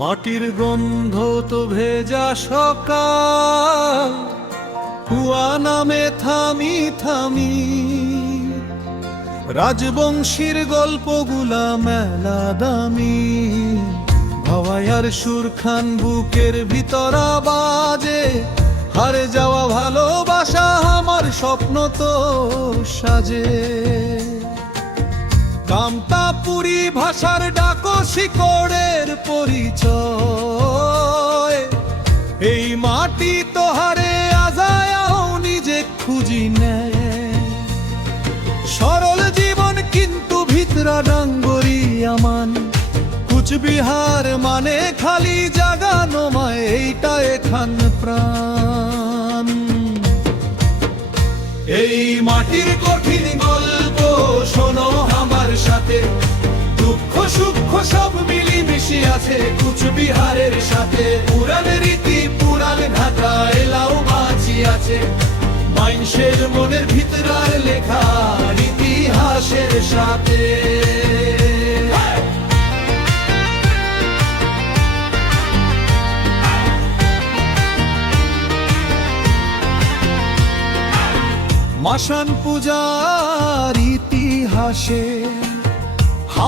মাটির গন্ধ তো ভেজা সকাল, কুয়া নামে থামি থামি, রাজবংশীর গল্পগুলা মেলা দামি। ভাওয়াইয়ার সুরখান বুকের ভিতর বাজে, হারে যাওয়া ভালোবাসা আমার স্বপ্ন তো সাজে। কামতাপুরী ভাষার ডাকো শিকড়ের পরিচয়, এই মাটি তোহারে আজায়াও নিজে খুঁজি নেয়। সরল জীবন কিন্তু ভিতরা ডাঙ্গরি আমান, কুচবিহার মানে খালি জাগানো মায়, এইটা এখান প্রাণ। এই মাটির কঠিন গল্প শোনো আমার সাথে, দুঃখ সুখ সব মিলিমিশি আছে কুচবিহারের সাথে। পুরাণ রীতি পুরাণ ঢাকা এলাও বাঁচি আছে, মানুষের মনের ভিতরার লেখা ইতিহাসের সাথে। মাসান পূজার ইতিহাসে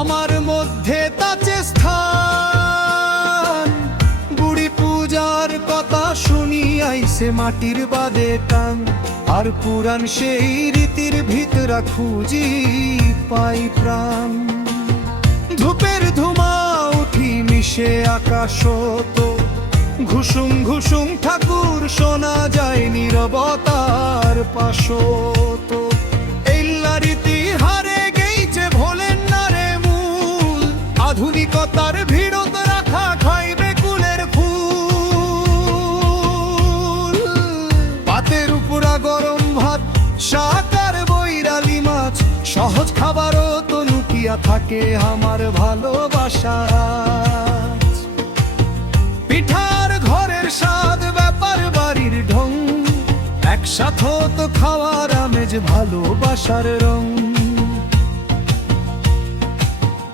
আমার মধ্যে তাছে স্থান, বুড়ি পূজার কথা শুনি আইছে মাটির বাদে টান। আর পুরাণ সেই রীতির ভিতরা খুঁজি পাই প্রাণ। ধূপের ধুমা উঠি মিশে আকাশ তো, ঘুসুম ঘুসুম ঠাকুর শোনা যায় নীরবতার পাশত। এইলা রীতি হারে গেইছে ভোলেন না রে মূল, আধুনিকতার ভিড়ত রাখা খাইবে কুলের ফুল। পাতের উপরা গরম ভাত, শাকার বৈরালি মাছ, সহজ খাবারও তো লুকিয়া থাকে আমার ভালোবাসা। পিঠার ঘরের স্বাদ ব্যাপার বাড়ির ঢং, একসাথে তো খাওয়ার আমেজ ভালোবাসার রং।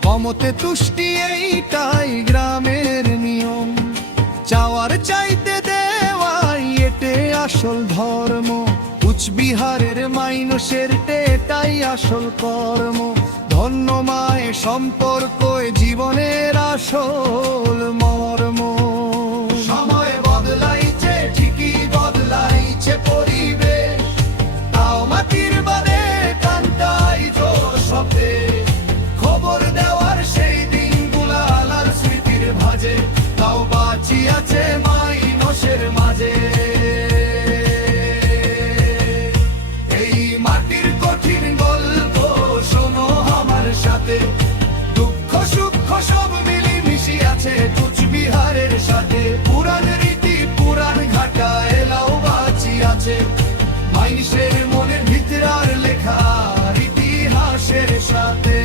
কমতে তুষ্টি এইটাই গ্রামের নিয়ম, চাওয়ার চাইতে দেওয়াই এটে আসল ধর্ম। কুচবিহারের মাইনষের এটাই আসল কর্ম, ধন্য মায়ে সম্পর্ক জীবনের আসল মর্ম। সময় বদলাইছে ঠিকই বদলাইছে পরিবেশ, তাও মাটির বাদে টানটাই জোর শব্দে। খবর দেওয়ার সেই দিনগুলা লাল স্মৃতির ভাজে, তাও বাঁচি আছে মাইনষের মাঝে। এই মাটির কঠিন গল্প শোনো আমার সাথে, দুঃখ সুখ সব মিলিমিশি আছে কুচবিহারের সাথে। পুরাণ রীতি পুরাণ ঘাটা এলাও বাঁচি আছে, মানুষের মনের ভিতরার লেখা ইতিহাসের সাথে।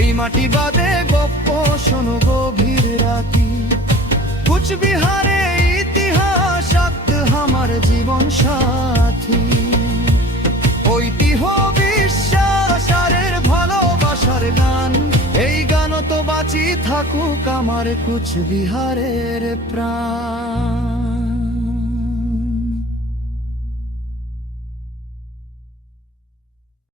এই মাটি বাদে গপ্প শোনো গভীর রাতি, কুচবিহারে ইতিহাস আমার জীবন সাথী। ঐতিহ্য বিশ্বাস আরের ভালোবাসার গান, এই গান তো বাঁচি থাকুক আমার কুচবিহারের প্রাণ।